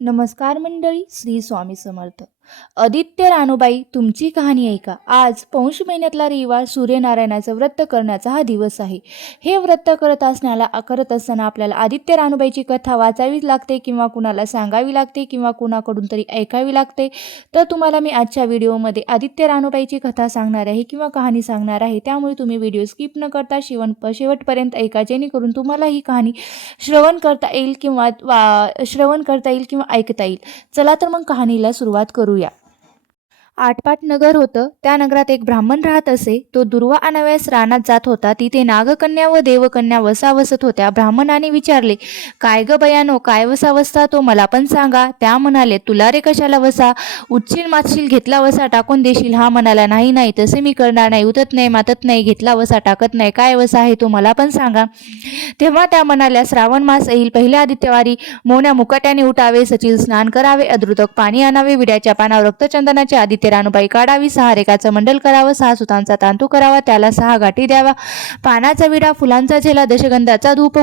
नमस्कार मंडळी, श्री स्वामी समर्थ. आदित्य रानूबाई, तुमची कहाणी ऐका. आज पौष महिन्यातला रविवार, सूर्यनारायणाचं व्रत करण्याचा हा दिवस आहे. हे व्रत करत असताना आपल्याला आदित्य रानूबाईची कथा वाचावी लागते किंवा कुणाला सांगावी लागते किंवा कुणाकडून तरी ऐकावी लागते. तर तुम्हाला मी आजच्या व्हिडिओमध्ये आदित्य रानूबाईची कथा सांगणार आहे किंवा कहाणी सांगणार आहे. त्यामुळे तुम्ही व्हिडिओ स्किप न करता शेवटपर्यंत ऐका, जेणेकरून तुम्हाला ही कहाणी श्रवण करता येईल किंवा ऐकता येईल. चला तर मग कहाणीला सुरुवात करूया. आटपाट नगर होतं. त्या नगरात एक ब्राह्मण राहत असे. तो दुर्वा आणाव्यास रानात जात होता. तिथे नागकन्या व देवकन्या वसा वसत होत्या. ब्राह्मणाने विचारले, काय ग बयानो, काय वसा वसता तो मला पण सांगा. त्या म्हणाले, तुला रे कशाला वसा, उठशील मातशील घेतला वसा टाकून देशील. हा म्हणाला, नाही नाही, तसे मी करणार नाही, उतत नाही मातत नाही, घेतला वसा टाकत नाही. काय वसा आहे तो मला पण सांगा. तेव्हा त्या म्हणाल्या, श्रावण मास येईल, पहिल्या आदित्यवारी मोन्या मुकाट्याने उठावे, सचिल स्नान करावे, अद्रुतक पाणी आणावे, विड्याच्या पानावर रक्तचंदनाचे आदित्य रानूबाई काढावी, 6 रेखाचं मंडल करावं, 6 सुतांचा तांतू करावा, त्याला 6 गाठी द्यावा, पानाचा विडा, फुलांचा झेला, दशगंधाचा धूप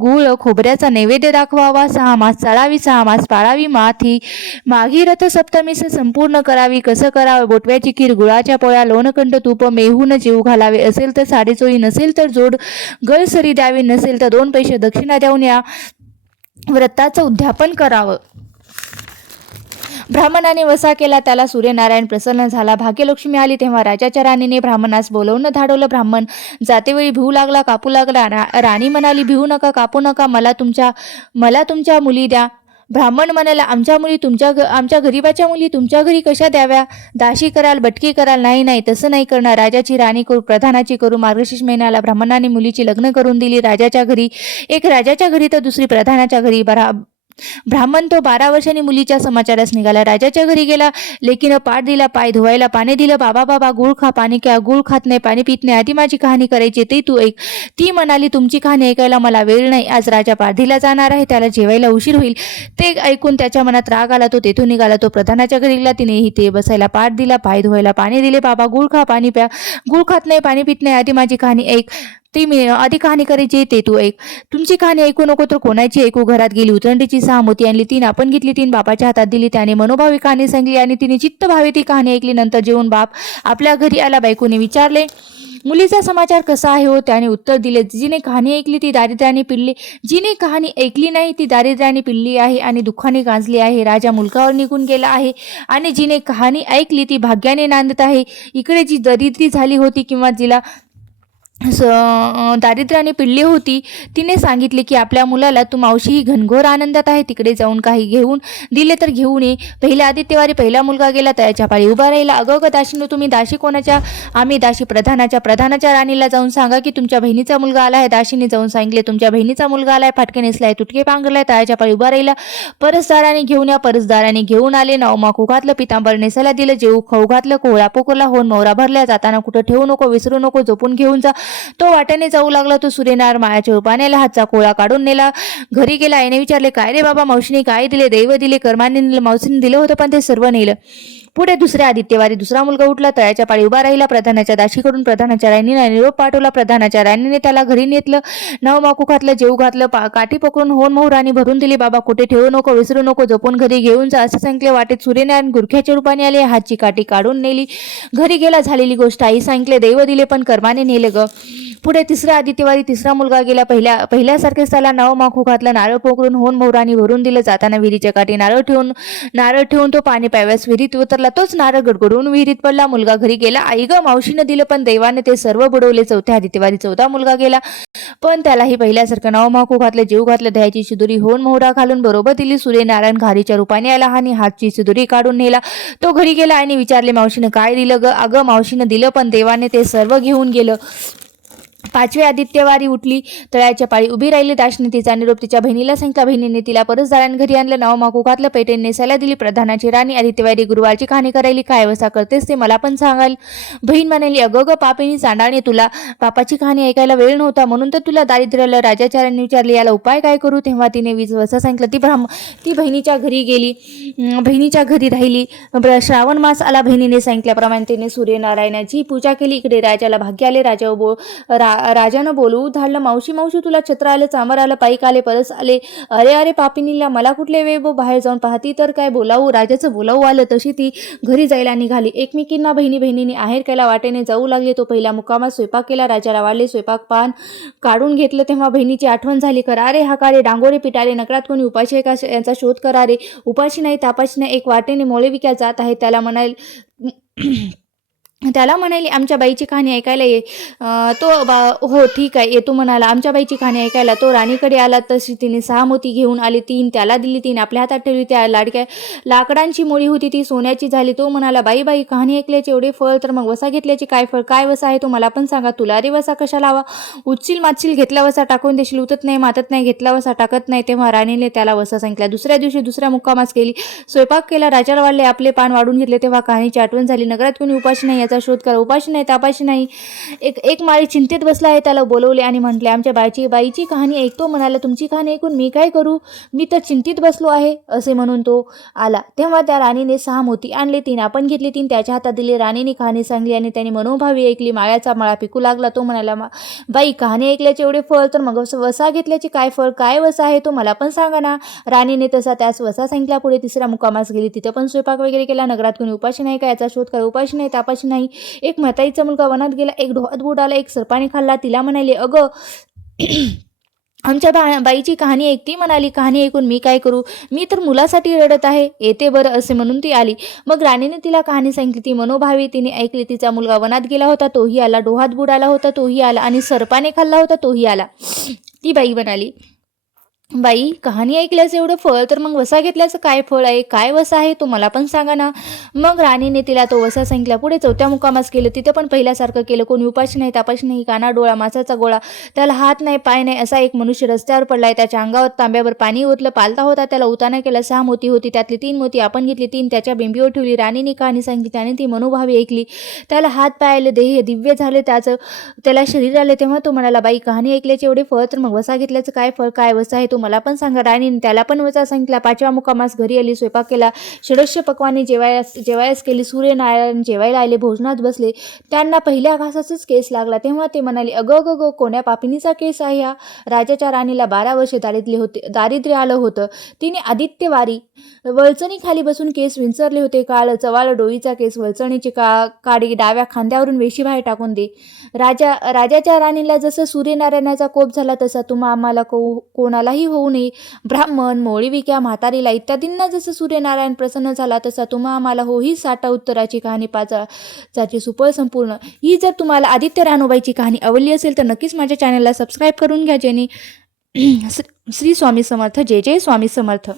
गुळ खोबऱ्याचा नैवेद्य दाखवावा, 6 मास चाळावी, 6 मास पाळावी, माघी रथ सप्तमीस संपूर्ण करावी. कसं करावं, बोटव्याची खीर, गुळाच्या पोळ्या, लोणकंठ, तूप, मेहून जेव घालावे, असेल तर साडेचोळी, नसेल तर जोड गळसरी द्यावी, नसेल तर 2 पैसे दक्षिणा देऊन या व्रताचं उद्यापन करावं. ब्राह्मणाने वसा केला. त्याला सूर्यनारायण प्रसन्न झाला. भाग्यलक्ष्मी आली. तेव्हा राजाच्या राणीने ब्राह्मणास बोलवून धाडवलं. ब्राह्मण जातेवेळी भिवू लागला, कापू लागला. राणी म्हणाली, भिवू नका, कापू नका, मला तुमच्या मुली द्या. ब्राह्मण म्हणाला, आमच्या गरीबाच्या मुली तुमच्या घरी कशा द्याव्या, दाशी कराल, बटकी कराल. नाही नाही, तसं नाही करणार. राजाची राणी करू, प्रधानाची करू. मार्गशीर्ष महिन्याला ब्राह्मणाने मुलीची लग्न करून दिली. राजाच्या घरी तर दुसरी प्रधानाच्या घरी. ब्राह्मण तो 12 वर्षांनी मुलीच्या समाचारास निघाला. राजाच्या घरी गेला. लेकीनं पाठ दिला, पाय धुवायला पाणी दिलं. बाबा गुळ खा, पाणी क्या, गुळ खात नाही, पाणी पित नाही. आधी माझी कहाणी करायची ते तू ऐक. ती म्हणाली, तुमची कहाणी ऐकायला मला वेळ नाही, आज राजा पारधीला जाणार आहे, त्याला जेवायला उशीर होईल. ते ऐकून त्याच्या मनात राग आला. तो तेथून निघाला. तो प्रधानाच्या घरी गेला. तिनेही ते बसायला पाठ दिला, पाय धुवायला पाणी दिले. बाबा गुळ खा, पाणी प्या, गुळ खात नाही, पाणी पित नाही, आधी माझी कहाणी ऐक. ती मी आधी कहाणी करायची ते तू ऐक. तुमची कहाणी ऐकू नको तर कोणाची ऐकू. घरात गेली, उतरंडीची 6 मोती आणली, 3 आपण घेतली, 3 बापाच्या हातात दिली. त्याने मनोभावी कहाणी सांगली आणि तिने चित्त भावे ती कहाणी ऐकली. नंतर जेवून बाप आपल्या घरी आला. बायकोने विचारले, मुलीचा समाचार कसा आहे हो. त्याने उत्तर दिले, जिने कहाणी ऐकली ती दारिद्र्याने पिल्ली, जिने कहाणी ऐकली नाही ती दारिद्र्याने पिल्ली आहे आणि दुःखाने गांजली आहे. राजा मुलकावर निघून गेला आहे आणि जिने कहाणी ऐकली ती भाग्याने नांदत आहे. इकडे जी दरिद्री झाली होती किंवा जिला दारिद्र्याने पिळली होती, तिने सांगितले की आपल्या मुलाला तू मावशी ही घनघोर आनंदात आहे, तिकडे जाऊन काही घेऊन दिले तर घेऊन ये. पहिल्या आदित्यवारी पहिला मुलगा गेला, त्याच्या पाळी उभा राहिला. अगं दाशीनो, तुम्ही दाशी कोणाच्या. आम्ही दाशी प्रधानाच्या राणीला जाऊन सांगा की तुमच्या बहिणीचा मुलगा आला आहे. दाशीने जाऊन सांगितले, तुमच्या बहिणीचा मुलगा आलाय, फाटके नेसलाय, तुटके पांघरलाय, तळ्याच्या पाळी उभा राहिला. परसदाराने घेऊन या. परसदाराने घेऊन आले. नवमाखू घातलं, पितांबर नेसायला दिलं, जेऊ खाऊ घातलं, कोहळा पोकरला, होऊन मोहरा भरल्या. जाताना कुठं ठेवू नको, विसरू नको, जपून घेऊन जा. तो वाट्याने जाऊ लागला. तो सूर्यनारायण मायाच्या रूपाने आला. हातचा कोळा काढून नेला. घरी गेला. आईने विचारले, काय रे बाबा, मावशीने काय दिले. दैव दिले, कर्माने दिले, मावशीने दिलं होतं पण ते सर्व नेलं. पुढे दुसऱ्या आदित्यवारी दुसरा मुलगा उठला. तळ्याच्या पाळी उभा राहिला. प्रधानाच्या दाशीकडून प्रधानाच्या राणीने निरोप पाठवला. प्रधानाच्या राणीने त्याला घरी नेतलं. नवमाकू घातलं, जेऊ घातलं, काठी पकडून होन मोहरानी भरून दिली. बाबा कुठे ठेवू नको, विसरू नको, जपून घरी घेऊन जा असं सांगितले. वाटेत सूर्यनारायण गुरख्याच्या रूपाने आले. हातची काठी काढून नेली. घरी गेला. झालेली गोष्ट आई सांगितले. दैव दिले पण कर्माने नेले ग. पुढे तिसऱ्या आदित्यवारी तिसरा मुलगा गेला. पहिल्यासारखेच त्याला नवमाखू घातलं. नारळ पोकरून होन मोहरानी भरून दिलं. जाताना विहिरीच्या काठी नारळ ठेवून तो पाणी प्याव्यास विहिरीत उतरला. तोच नारळ गडगडून विहिरीत पडला. मुलगा घरी गेला. आई ग, मावशीनं दिलं पण दैवाने ते सर्व बुडवले. चौथ्या आदित्यवारी चौथा मुलगा गेला. पण त्यालाही पहिल्यासारखं नवमाखू घातलं, जेऊ घातलं, दह्याची शिदुरी होन मोहरा घालून बरोबर दिली. सूर्यनारायण घारीच्या रूपाने आला आणि हातची शिदुरी काढून नेला. तो घरी गेला आणि विचारले, मावशीनं काय दिलं ग. अगं, मावशीनं दिलं पण देवाने ते सर्व घेऊन गेलं. 5वी आदित्यवारी उठली. तळ्याच्या पाळी उभी राहिली. दाशीने तिचा निरोप तिच्या बहिणीला सांगितला. बहिणीने तिला परसदाराने घरी आणलं. नवमाकू घातलं, पेटेने नेसायला दिली. प्रधानाची राणी आदित्यवारी गुरुवारची कहाणी करायली. काय वसा करतेस ते मला पण सांगाल. बहीण म्हणाली, अगं ग पापिनी चांडाळी, तुला पापाची कहाणी ऐकायला वेळ नव्हता म्हणून तर तुला दारिद्र्याला. राजाच्या राणी विचारले, याला उपाय काय करू. तेव्हा तिने 20 वसा सांगितलं. ती बहिणीच्या घरी गेली, बहिणीच्या घरी राहिली. श्रावण मास आला. बहिणीने सांगितल्याप्रमाणे तिने सूर्यनारायणाची पूजा केली. इकडे राजाला भाग्य आले. राजानं बोलू धाडलं, मावशी मावशी तुला छत्र आलं, चामर आलं, पाईक आले, परस आले, अरे अरे पापिनीला मला कुठले वेबो, बाहेर जाऊन पाहती तर काय बोलावू, राजाचं बोलावू आलं. तशी ती घरी जायला निघाली. एकमेकींना बहिणींनी आहेर केला, वाटेने जाऊ लागले. तो पहिला मुक्कामात स्वयंपाक केला. राजाला वाढले, स्वयंपाक पान काढून घेतलं तेव्हा बहिणीची आठवण झाली. करा रे हा रे, डांगोरे पिटारे, नकरात कोणी उपाशी आहे का यांचा शोध करा रे. उपाशी नाही तापाशी नाही, एक वाटेने मोळे विक्या जात आहे. त्याला म्हणाली आमच्या बाईची कहाणी ऐकायला ये. हो ठीक आहे येतो म्हणाला. आमच्या बाईची कहाणी ऐकायला तो राणीकडे आला. तशी तिने 6 मोती घेऊन आली. 3 त्याला दिली, 3 आपल्या हातात ठेवली. त्या लाकडांची मोळी होती ती सोन्याची झाली. तो म्हणाला, बाई बाई कहाणी ऐकल्याचे एवढे फळ, तर मग वसा घेतल्याचे काय फळ, काय वसा आहे तो मला पण सांगा. तुला रे वसा कशाला हवा, उचशील मातशील, घेतला वसा टाकून देशील, उतत नाही मातत नाही, घेतला वसा टाकत नाही. तेव्हा राणीने त्याला वसा सांगितला. दुसऱ्या दिवशी दुसऱ्या मुक्कामास केली, स्वयंपाक केला. राजाला वाढले, आपले पान वाढून घेतले. तेव्हा कहाणीची आठवण झाली. नगरात कोणी उपाशी नाही याचा शोध करा, उपाशी नाही तापाशी नाही. एक माळी चिंतेत बसला आहे. त्याला बोलवले आणि म्हटले, आमच्या बाईची कहाणी ऐकतो म्हणाला. तुमची कहाणी ऐकून मी काय करू, मी तर चिंतित बसलो आहे असे म्हणून तो आला. तेव्हा त्या राणीने 6 मोती आणले. 3 आपण घेतले, 3 त्याच्या हातात दिले. राणीने कहाणी सांगली आणि त्याने मनोभावी ऐकली. माळ्याचा मळा पिकू लागला. तो म्हणाला, बाई कहाणी ऐकल्याचे एवढे फळ, तर मग वसा घेतल्याचे काय फळ, काय वसा आहे तो मला पण सांगा ना. राणीने तसा त्यास वसा सांगितला. पुढे तिसऱ्या मुक्कामास गेली. तिथं पण स्वयंपाक वगैरे केला. नगरात कोणी उपाशी नाही का याचा शोध करा, उपाशी नाही तापाशी नाही. एक म्हातारीचा मुलगा वनात गेला, एक डोहात बुडाला, एक सर्पाने खाल्ला. तिला म्हणाले, अगं आमच्या बाईची कहाणी ऐकती म्हणाली. कहाणी ऐकून मी काय करू, मी तर मुलासाठी रडत आहे, येते बरं असे म्हणून ती आली. मग राणीने तिला कहाणी सांगितली. ती मनोभावी तिने ऐकली. तिचा मुलगा वनात गेला होता, तोही आला. डोहात बुडाला होता, तोही आला. आणि सर्पाने खाल्ला होता, तोही आला. ती बाई म्हणाली, बाई कहाणी ऐकल्याचं एवढं फळ, तर मग वसा घेतल्याचं काय फळ आहे, काय वसा आहे तो मला पण सांगा ना. मग राणीने तिला तो वसा सांगितला. पुढे 4थ्या मुक्कामास केलं. तिथं पण पहिल्यासारखं केलं. कोणी उपाशी नाही तापाशी नाही, काना डोळा मासाचा गोळा, त्याला हात नाही पाय नाही असा एक मनुष्य रस्त्यावर पडलाय. त्याच्या अंगावर तांब्यावर पाणी ओतलं. पालता होता, त्याला उताना केला. 6 मोती होती, त्यातली 3 मोती आपण घेतली, 3 त्याच्या बिंबीवर ठेवली. राणीने कहाणी सांगितली. त्याने ती मनोभावी ऐकली. त्याला हात पाय आले, देह दिव्य झाले, त्याला शरीर आले. तेव्हा तो म्हणाला, बाई कहाणी ऐकल्याचे एवढे फळ, तर मग वसा घेतल्याचं काय फळ, काय वसा आहे तो मला पण सांगा. राणीने त्याला पण वचा सांगितला. 5व्या मुक्कामास घरी आली. स्वयंपाक केला. षडोष्य पक्वाने जेवायस केली. सूर्यनारायण जेवायला आले. भोजनात बसले. त्यांना पहिल्या घासाचाच केस लागला. तेव्हा ते म्हणाले, अगं कोण्या पापिनीचा केस आहे हा. राजाच्या राणीला 12 वर्षे दारिद्र्य आलं होतं. तिने आदित्यवारी वळचणी खाली बसून केस विंचरले होते. काळ चवाळ डोईचा केस वळचणीची काडी डाव्या खांद्यावरून वेशी बाहेर टाकून दे. राजाच्या राणीला जसं सूर्यनारायणाचा कोप झाला, तसा तुम्हा आम्हाला कोणालाही होऊ नये. ब्राह्मण मोळीविक्या म्हातारीला इत्यादींना जसं सूर्यनारायण प्रसन्न झाला, तसा तुम्हा आम्हाला हो. ही 60 उत्तराची कहाणी पाचाची सुपळ संपूर्ण. ही जर तुम्हाला आदित्य रानोबाईची कहाणी आवडली असेल तर नक्कीच माझ्या चॅनलला सबस्क्राईब करून घ्या. जेणे श्री स्वामी समर्थ. जय जय स्वामी समर्थ.